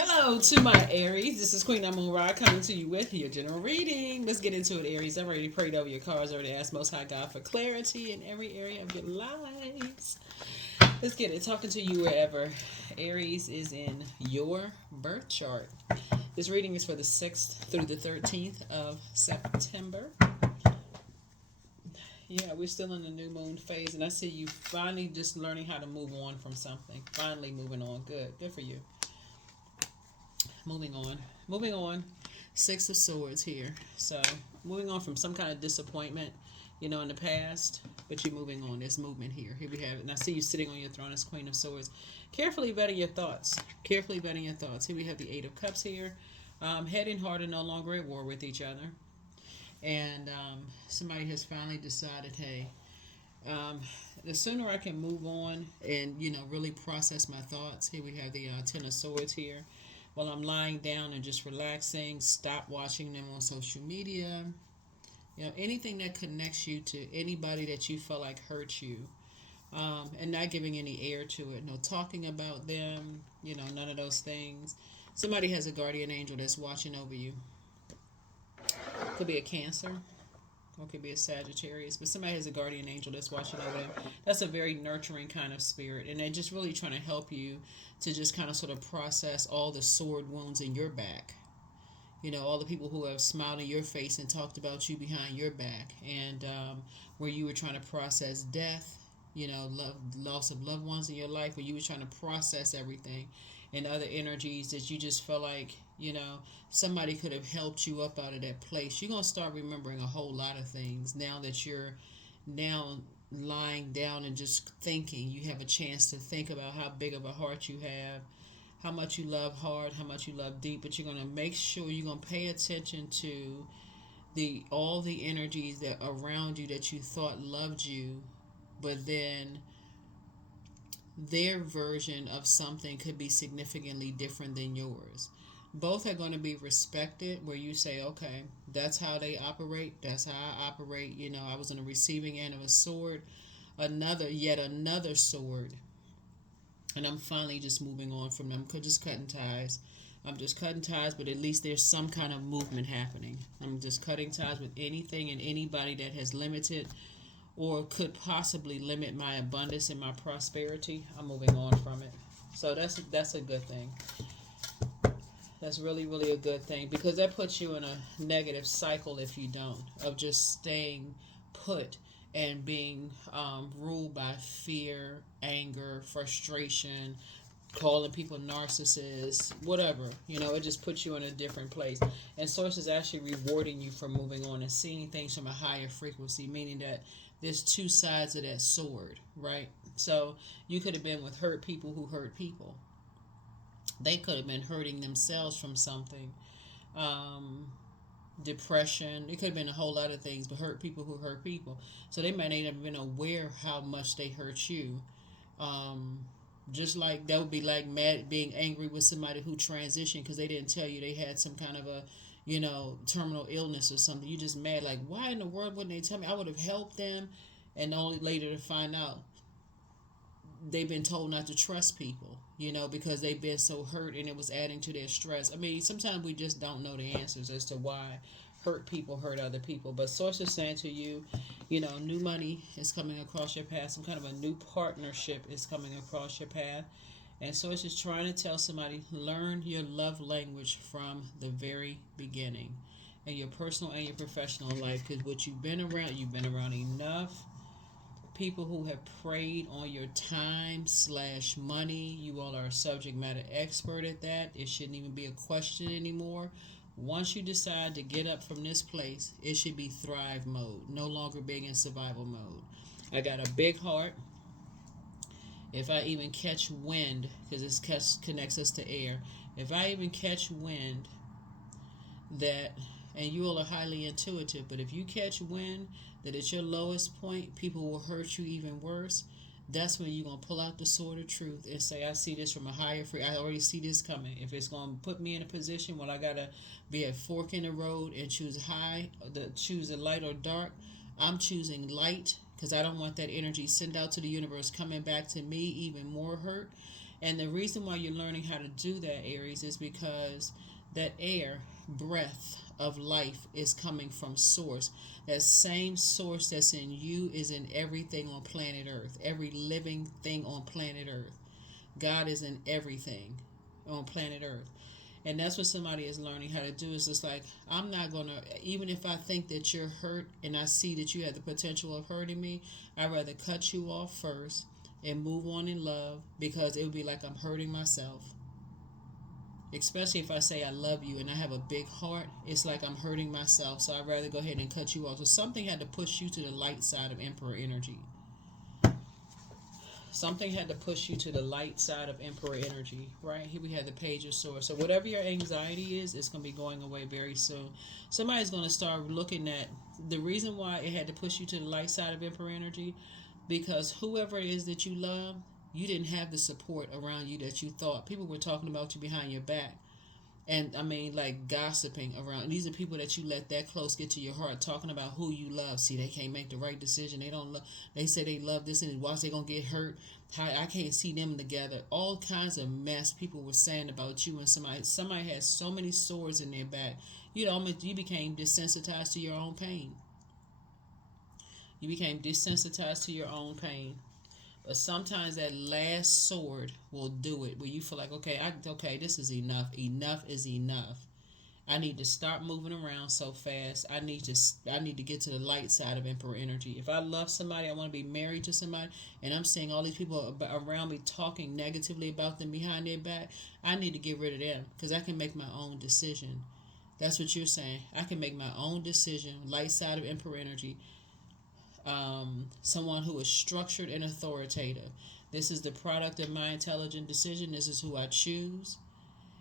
Hello to my Aries. This is Queen Amun Ra coming to you with your general reading. Let's get into it, Aries. I've already prayed over your cards. I already asked Most High God for clarity in every area of your lives. Let's get it. Talking to you wherever Aries is in your birth chart. This reading is for the 6th through the 13th of September. Yeah, we're still in the new moon phase, and I see you finally just learning how to move on from something. Finally moving on. Good. Good for you. Moving on. Moving on. Six of Swords here. So, moving on from some kind of disappointment, in the past, but you're moving on. There's movement here. Here we have it. And I see you sitting on your throne as Queen of Swords. Carefully vetting your thoughts. Carefully vetting your thoughts. Here we have the Eight of Cups here. Head and heart are no longer at war with each other. And somebody has finally decided, hey, the sooner I can move on and, really process my thoughts. Here we have the Ten of Swords here. While I'm lying down and just relaxing, stop watching them on social media. Anything that connects you to anybody that you feel like hurts you, and not giving any air to it. No talking about them, none of those things. Somebody has a guardian angel that's watching over you. Could be a Cancer, or it could be a Sagittarius, but somebody has a guardian angel that's watching over them. That's a very nurturing kind of spirit, and they're just really trying to help you to just kind of sort of process all the sword wounds in your back. All the people who have smiled in your face and talked about you behind your back, and where you were trying to process death, loss of loved ones in your life, where you were trying to process everything, and other energies that you just felt like, somebody could have helped you up out of that place. You're going to start remembering a whole lot of things now that you're now lying down and just thinking. You have a chance to think about how big of a heart you have, how much you love hard, how much you love deep, but you're going to make sure you're going to pay attention to all the energies that around you that you thought loved you, but then their version of something could be significantly different than yours. Both are going to be respected, where you say, okay, that's how they operate, that's how I operate. I was on the receiving end of a sword, yet another sword, and I'm finally just moving on from them. Just cutting ties. I'm just cutting ties, but at least there's some kind of movement happening. I'm just cutting ties with anything and anybody that has limited or could possibly limit my abundance and my prosperity. I'm moving on from it. So that's a good thing. That's really, really a good thing, because that puts you in a negative cycle if you don't, of just staying put and being ruled by fear, anger, frustration, calling people narcissists, whatever. It just puts you in a different place. And Source is actually rewarding you for moving on and seeing things from a higher frequency, meaning that there's two sides of that sword, right? So you could have been with hurt people who hurt people. They could have been hurting themselves from something. Depression. It could have been a whole lot of things, but hurt people who hurt people. So they might not have been aware how much they hurt you. Just like that would be like being angry with somebody who transitioned because they didn't tell you they had some kind of a, terminal illness or something. You just mad, like, why in the world wouldn't they tell me? I would have helped them, and only later to find out they've been told not to trust people, because they've been so hurt and it was adding to their stress. I mean, sometimes we just don't know the answers as to why hurt people hurt other people. But Source is saying to you, new money is coming across your path. Some kind of a new partnership is coming across your path. And Source is trying to tell somebody, learn your love language from the very beginning in your personal and your professional life. Because what you've been around enough people who have preyed on your time/money. You all are a subject matter expert at that. It shouldn't even be a question anymore. Once you decide to get up from this place, it should be thrive mode, no longer being in survival mode. I got a big heart. If I even catch wind, because this connects us to air, if I even catch wind that, and you all are highly intuitive, but if you catch wind that at your lowest point, people will hurt you even worse, that's when you're going to pull out the sword of truth and say, I see this from a higher I already see this coming. If it's going to put me in a position where I got to be at fork in the road and choose choose a light or dark, I'm choosing light, because I don't want that energy sent out to the universe coming back to me even more hurt. And the reason why you're learning how to do that, Aries, is because that air, breath of life is coming from source. That same source that's in you is in everything on planet Earth. Every living thing on planet Earth. God is in everything on planet Earth. And that's what somebody is learning how to do. Is just like, I'm not going to, even if I think that you're hurt and I see that you have the potential of hurting me, I'd rather cut you off first and move on in love, because it would be like I'm hurting myself. Especially if I say I love you and I have a big heart, it's like I'm hurting myself. So I'd rather go ahead and cut you off. So something had to push you to the light side of Emperor energy. Something had to push you to the light side of Emperor energy, right? Here we have the Page of Swords. So whatever your anxiety is, it's going to be going away very soon. Somebody's going to start looking at the reason why it had to push you to the light side of Emperor energy, because whoever it is that you love, you didn't have the support around you that you thought. People were talking about you behind your back. And I mean, like gossiping around. And these are people that you let that close get to your heart, talking about who you love. See, they can't make the right decision. They don't love. They say they love this, and watch they gonna get hurt. How I can't see them together. All kinds of mess people were saying about you, and somebody has so many swords in their back. You became desensitized to your own pain. You became desensitized to your own pain. But sometimes that last sword will do it, where you feel like, okay, this is enough. Enough is enough. I need to stop moving around so fast. I need to get to the light side of Emperor energy. If I love somebody, I want to be married to somebody, and I'm seeing all these people around me talking negatively about them behind their back, I need to get rid of them, because I can make my own decision. That's what you're saying. I can make my own decision. Light side of Emperor energy. Someone who is structured and authoritative. This is the product of my intelligent decision. This is who I choose.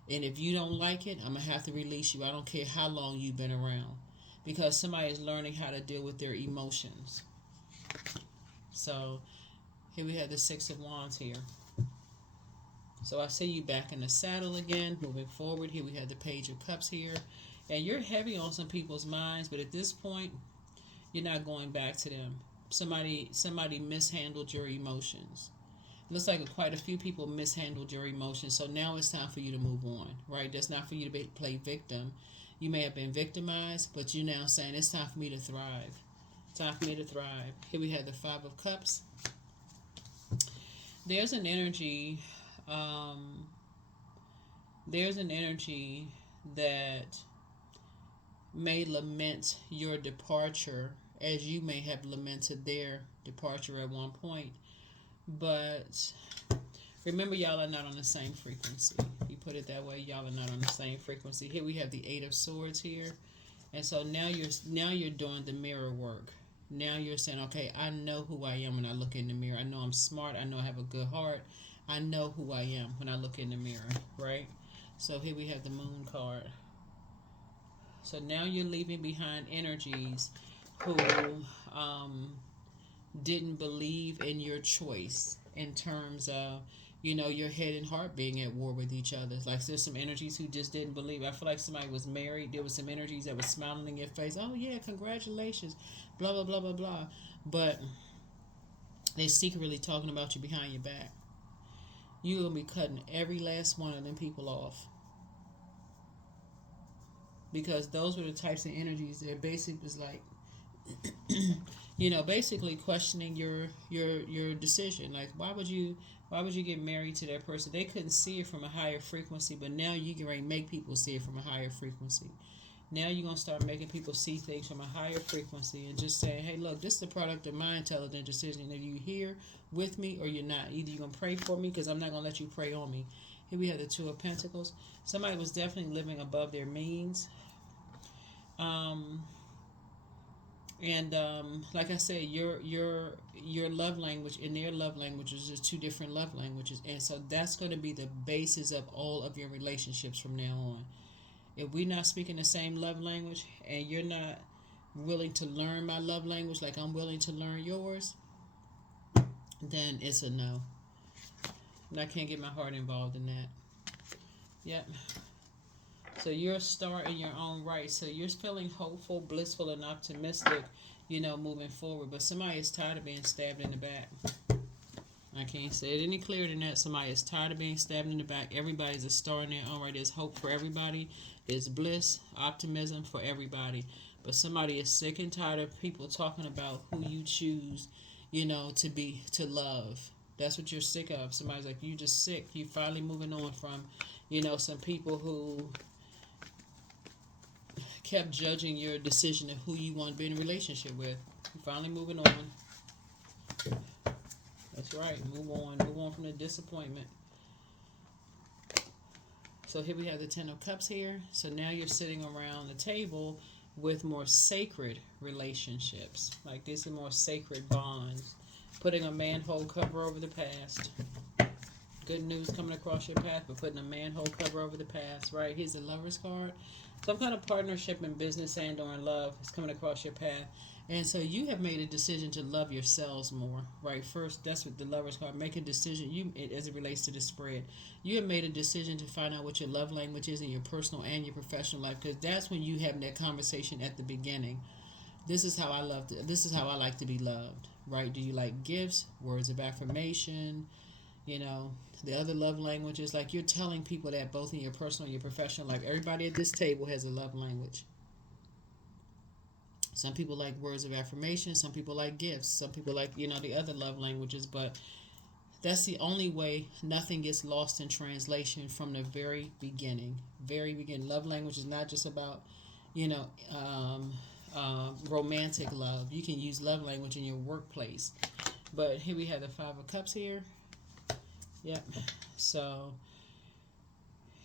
And if you don't like it, I'm going to have to release you. I don't care how long you've been around. Because somebody is learning how to deal with their emotions. So, here we have the Six of Wands here. So, I see you back in the saddle again, moving forward. Here we have the Page of Cups here. And you're heavy on some people's minds, but at this point, you're not going back to them. Somebody mishandled your emotions. Looks like quite a few people mishandled your emotions. So now it's time for you to move on, right? That's not for you to play victim. You may have been victimized, but you're now saying it's time for me to thrive. Time for me to thrive. Here we have the Five of Cups. There's an energy. There's an energy that may lament your departure, as you may have lamented their departure at one point. But remember, y'all are not on the same frequency. You put it that way, y'all are not on the same frequency. Here we have the Eight of Swords here. And so now you're doing the mirror work. Now you're saying, okay, I know who I am when I look in the mirror. I know I'm smart. I know I have a good heart. I know who I am when I look in the mirror, right? So here we have the Moon card. So now you're leaving behind energies who didn't believe in your choice, in terms of, your head and heart being at war with each other. Like, there's some energies who just didn't believe. I feel like somebody was married. There was some energies that were smiling in your face. Oh, yeah, congratulations. Blah, blah, blah, blah, blah. But they're secretly talking about you behind your back. You're going to be cutting every last one of them people off. Because those were the types of energies that basically was like, basically questioning your decision. Like, why would you get married to that person? They couldn't see it from a higher frequency, but now you can already make people see it from a higher frequency. Now you're going to start making people see things from a higher frequency and just saying, hey, look, this is the product of my intelligent decision. If you're here with me or you're not, either you're going to pray for me, because I'm not going to let you pray on me. Here we have the Two of Pentacles. Somebody was definitely living above their means. Like I said, your love language and their love languages is two different love languages. And so that's going to be the basis of all of your relationships from now on. If we're not speaking the same love language and you're not willing to learn my love language like I'm willing to learn yours, then it's a no. And I can't get my heart involved in that. Yep. So you're a star in your own right. So you're feeling hopeful, blissful, and optimistic, moving forward. But somebody is tired of being stabbed in the back. I can't say it any clearer than that. Somebody is tired of being stabbed in the back. Everybody's a star in their own right. There's hope for everybody. There's bliss, optimism for everybody. But somebody is sick and tired of people talking about who you choose, to love. That's what you're sick of. Somebody's like, you just sick. You finally moving on from, some people who kept judging your decision of who you want to be in a relationship with. You're finally moving on. That's right. Move on from the disappointment. So here we have the Ten of Cups here. So now you're sitting around the table with more sacred relationships. Like these are more sacred bonds. Putting a manhole cover over the past. Good news coming across your path, but putting a manhole cover over the past. Right, here's the Lover's card. Some kind of partnership in business and or in love is coming across your path. And so you have made a decision to love yourselves more, right? First, that's what the Lover's card. Make a decision, as it relates to the spread. You have made a decision to find out what your love language is in your personal and your professional life, because that's when you have that conversation at the beginning. This is how I like to be loved, right? Do you like gifts, words of affirmation, the other love languages? Like you're telling people that both in your personal and your professional life. Everybody at this table has a love language. Some people like words of affirmation. Some people like gifts. Some people like, the other love languages. But that's the only way nothing gets lost in translation from the very beginning. Very beginning. Love language is not just about, romantic love. You can use love language in your workplace. But here we have the Five of Cups here. Yep. So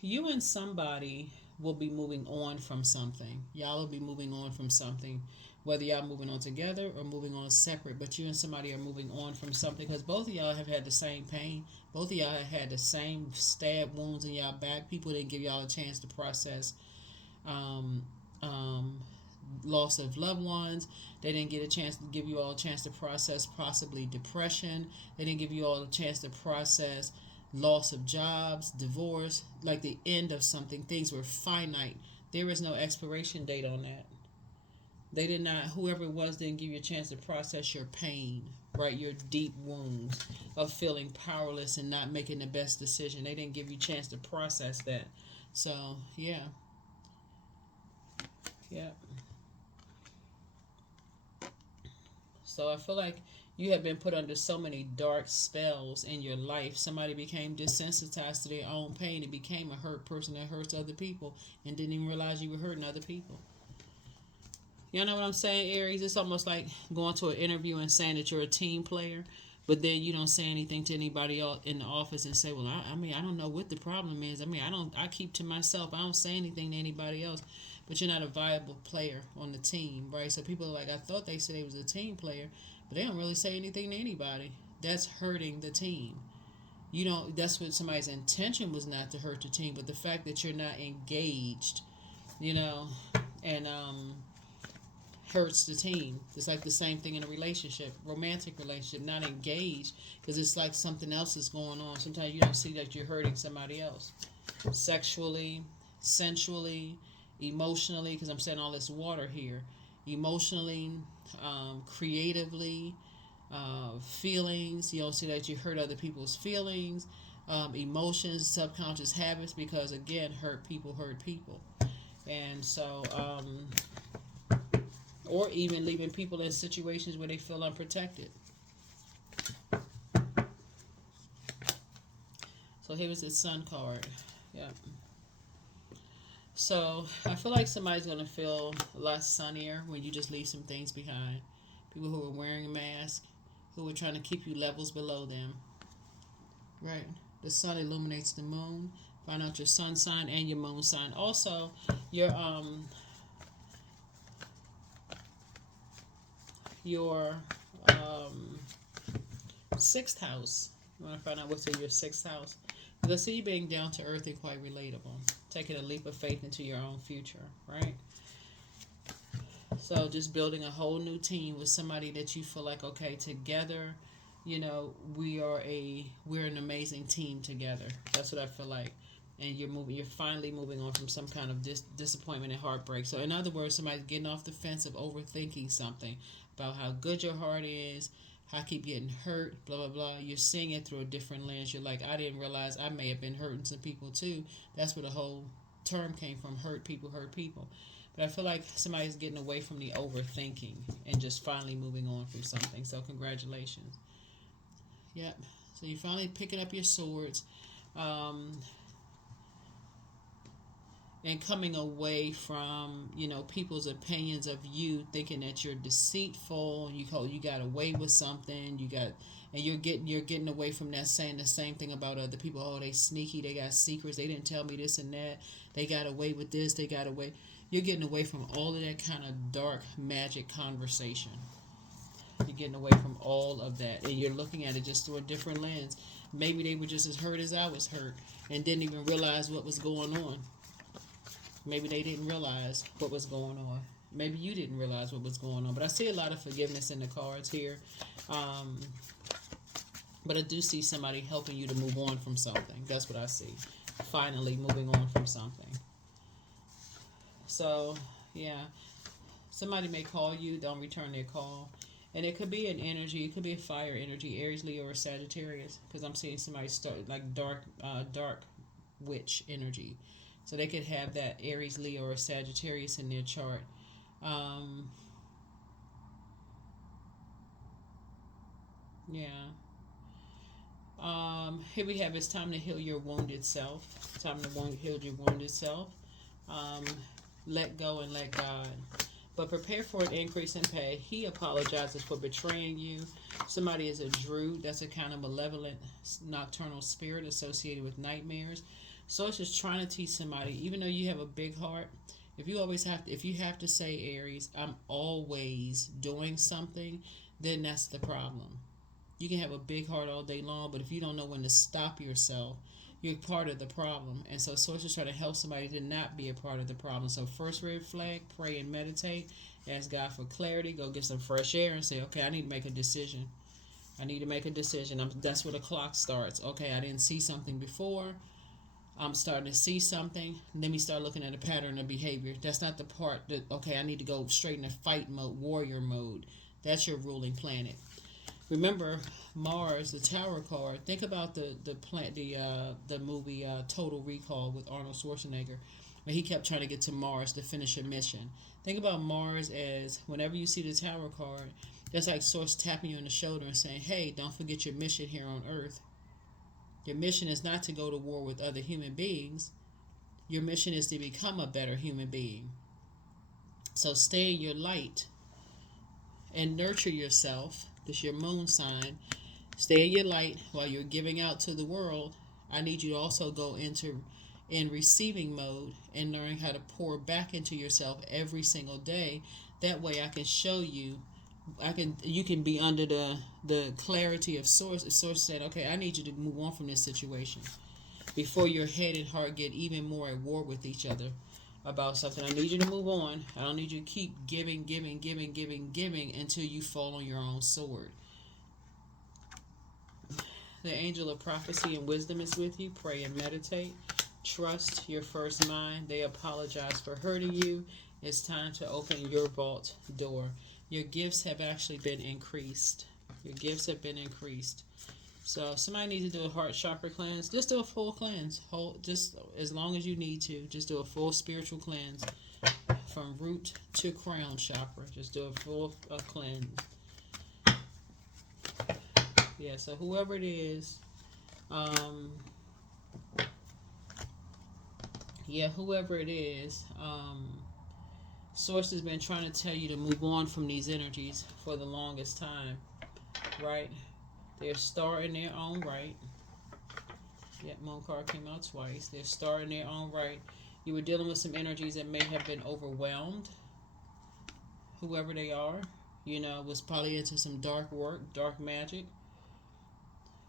you and somebody will be moving on from something. Y'all will be moving on from something, whether y'all moving on together or moving on separate. But you and somebody are moving on from something because both of y'all have had the same pain. Both of y'all have had the same stab wounds in y'all back. People didn't give y'all a chance to process loss of loved ones. They didn't get a chance to give you all a chance to process possibly depression. They didn't give you all a chance to process loss of jobs, divorce, like the end of something. Things were finite. There is no expiration date on that. They did not, whoever it was, didn't give you a chance to process your pain, right? Your deep wounds of feeling powerless and not making the best decision. They didn't give you a chance to process that. So, yeah. So I feel like you have been put under so many dark spells in your life. Somebody became desensitized to their own pain and became a hurt person that hurts other people and didn't even realize you were hurting other people. You know what I'm saying, Aries? It's almost like going to an interview and saying that you're a team player, but then you don't say anything to anybody else in the office and say, well, I don't know what the problem is. I keep to myself. I don't say anything to anybody else. But you're not a viable player on the team, right? So people are like, I thought they said they was a team player, but they don't really say anything to anybody. That's hurting the team. That's what somebody's intention was, not to hurt the team, but the fact that you're not engaged, and hurts the team. It's like the same thing in a relationship, romantic relationship, not engaged, because it's like something else is going on. Sometimes you don't see that you're hurting somebody else. Sexually, sensually, emotionally, because I'm saying all this water here. Emotionally, creatively, feelings. You don't see that you hurt other people's feelings, emotions, subconscious habits, because again, hurt people. And so, or even leaving people in situations where they feel unprotected. So here is the Sun card. Yeah. So I feel like somebody's going to feel a lot sunnier when you just leave some things behind. People who are wearing a mask, who are trying to keep you levels below them. Right. The sun illuminates the moon. Find out your sun sign and your moon sign. Also, your sixth house. You want to find out what's in your sixth house. Because I see you being down to earth and quite relatable. Taking a leap of faith into your own future, right? So just building a whole new team with somebody that you feel like, okay, together, we're an amazing team together. That's what I feel like. And you're finally moving on from some kind of disappointment and heartbreak. So in other words, somebody's getting off the fence of overthinking something about how good your heart is, I keep getting hurt, blah, blah, blah. You're seeing it through a different lens. You're like, I didn't realize I may have been hurting some people too. That's where the whole term came from, hurt people, hurt people. But I feel like somebody's getting away from the overthinking and just finally moving on from something. So congratulations. Yep. So you're finally picking up your swords. And coming away from, people's opinions of you, thinking that you're deceitful, you got away with something, and you're getting away from that, saying the same thing about other people. Oh, they sneaky, they got secrets, they didn't tell me this and that, they got away with this, they got away. You're getting away from all of that kind of dark magic conversation. You're getting away from all of that, and you're looking at it just through a different lens. Maybe they were just as hurt as I was hurt and didn't even realize what was going on. Maybe they didn't realize what was going on. Maybe you didn't realize what was going on. But I see a lot of forgiveness in the cards here. But I do see somebody helping you to move on from something. That's what I see. Finally moving on from something. So, yeah. Somebody may call you. Don't return their call. And it could be an energy. It could be a fire energy. Aries, Leo, or Sagittarius. Because I'm seeing somebody start like dark witch energy. So they could have that Aries, Leo, or Sagittarius in their chart. Here we have, it's time to heal your wounded self. Time to heal your wounded self. Let go and let God. But prepare for an increase in pay. He apologizes for betraying you. Somebody is a druid. That's a kind of malevolent nocturnal spirit associated with nightmares. So it's just trying to teach somebody, even though you have a big heart, if you have to say, Aries, I'm always doing something, then that's the problem. You can have a big heart all day long, but if you don't know when to stop yourself, you're part of the problem. And so Source is trying to help somebody to not be a part of the problem. So first red flag, pray and meditate. Ask God for clarity. Go get some fresh air and say, okay, I need to make a decision. That's where the clock starts. Okay, I didn't see something before. I'm starting to see something. Let me start looking at a pattern of behavior. That's not the part that, okay, I need to go straight into fight mode, warrior mode. That's your ruling planet. Remember, Mars, the Tower card. Think about the movie Total Recall with Arnold Schwarzenegger, where he kept trying to get to Mars to finish a mission. Think about Mars as, whenever you see the Tower card, that's like Source tapping you on the shoulder and saying, hey, don't forget your mission here on Earth. Your mission is not to go to war with other human beings. Your mission is to become a better human being. So stay in your light and nurture yourself. This is your moon sign. Stay in your light while you're giving out to the world. I need you to also go in receiving mode and learning how to pour back into yourself every single day. That way I can show you, you can be under the clarity of Source. If Source said, okay, I need you to move on from this situation before your head and heart get even more at war with each other about something. I need you to move on. I don't need you to keep giving until you fall on your own sword. The angel of prophecy and wisdom is with you. Pray and meditate. Trust your first mind. They apologize for hurting you. It's time to open your vault door. Your gifts have actually been increased. So if somebody needs to do a heart chakra cleanse, just do a full cleanse. Just as long as you need to. Just do a full spiritual cleanse from root to crown chakra. Just do a full cleanse. Yeah, so whoever it is, Source has been trying to tell you to move on from these energies for the longest time, right? They're a star in their own right. Yep, Moon card came out twice. They're a star in their own right. You were dealing with some energies that may have been overwhelmed. Whoever they are, was probably into some dark work, dark magic.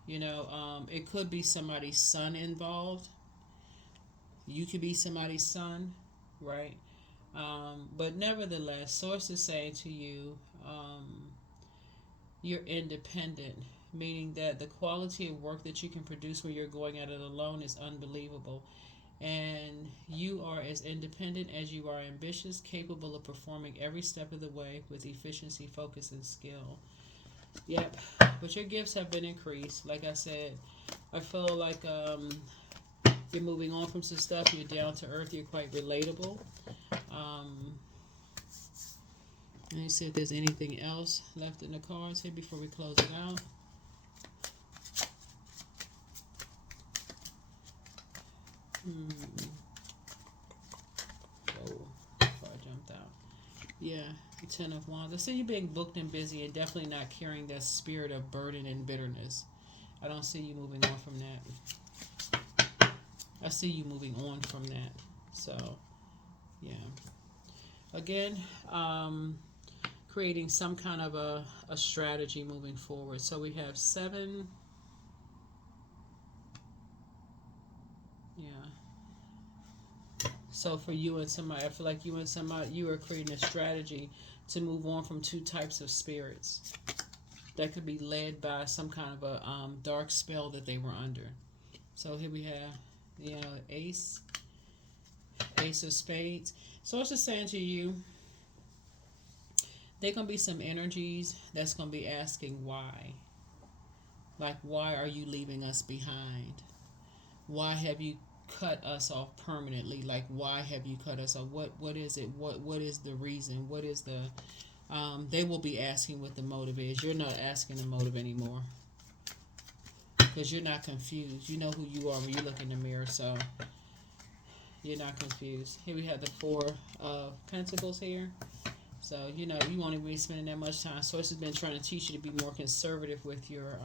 It could be somebody's son involved. You could be somebody's son, right? But nevertheless, Source is saying to you, you're independent, meaning that the quality of work that you can produce when you're going at it alone is unbelievable. And you are as independent as you are ambitious, capable of performing every step of the way with efficiency, focus, and skill. Yep. But your gifts have been increased. Like I said, I feel like you're moving on from some stuff. You're down to earth. You're quite relatable. Um, Let me see if there's anything else left in the cards here before we close it out. Oh, before I jumped out. Yeah, Ten of Wands. I see you being booked and busy and definitely not carrying that spirit of burden and bitterness. I don't see you moving on from that. I see you moving on from that. So, yeah. Again, creating some kind of a strategy moving forward. So we have 7. Yeah. So for you and somebody, I feel like you and somebody, you are creating a strategy to move on from 2 types of spirits that could be led by some kind of a dark spell that they were under. So here we have, Ace of Spades. So it's just saying to you, there gonna be some energies that's gonna be asking why. Like, why are you leaving us behind? Why have you cut us off permanently? Like, why have you cut us off? What is it? What is the reason? What is the they will be asking what the motive is. You're not asking the motive anymore because you're not confused. You know who you are when you look in the mirror, so you're not confused. Here we have the 4 of Pentacles here. So, you won't even be spending that much time. Source has been trying to teach you to be more conservative with your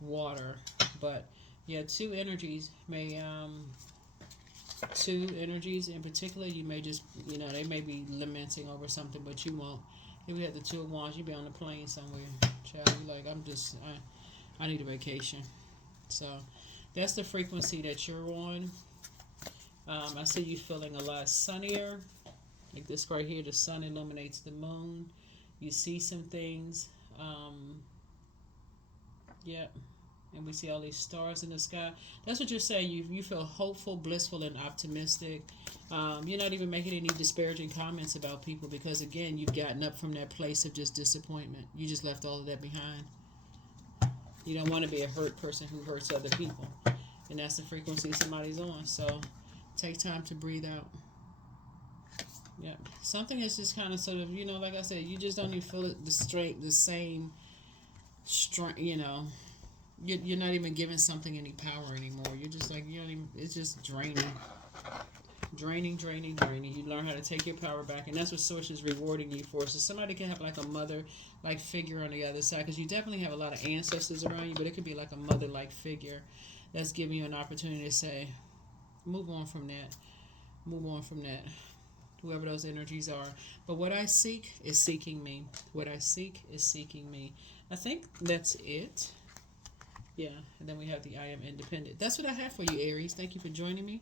water. But yeah, 2 energies may 2 energies in particular, you may just, they may be lamenting over something, but you won't. If we had the 2 of Wands, you'd be on a plane somewhere. Child, you're like, I need a vacation. So that's the frequency that you're on. I see you feeling a lot sunnier. Like this right here, the sun illuminates the moon. You see some things. Yeah. And we see all these stars in the sky. That's what you're saying. You feel hopeful, blissful, and optimistic. You're not even making any disparaging comments about people because, again, you've gotten up from that place of just disappointment. You just left all of that behind. You don't want to be a hurt person who hurts other people. And that's the frequency somebody's on. So take time to breathe out. Yeah. Something is just kind of sort of, like I said, you just don't even feel it, the same strength, You're not even giving something any power anymore. You're just like, you don't even, it's just draining. Draining. You learn how to take your power back, and that's what Source is rewarding you for. So somebody can have like a mother-like figure on the other side, because you definitely have a lot of ancestors around you, but it could be like a mother-like figure that's giving you an opportunity to say, move on from that. Move on from that. Whoever those energies are. But what I seek is seeking me. What I seek is seeking me. I think that's it. Yeah, and then we have the I am independent. That's what I have for you, Aries. Thank you for joining me.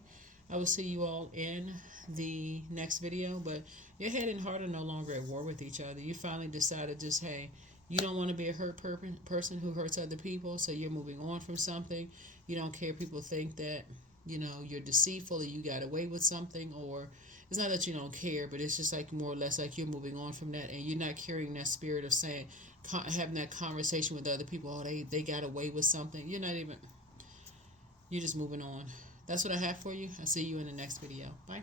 I will see you all in the next video. But your head and heart are no longer at war with each other. You finally decided just, hey, you don't want to be a hurt person who hurts other people, so you're moving on from something. You don't care if people think that, you're deceitful or you got away with something, or it's not that you don't care, but it's just like more or less like you're moving on from that, and you're not carrying that spirit of saying, having that conversation with other people, oh, they got away with something. You're just moving on. That's what I have for you. I'll see you in the next video. Bye.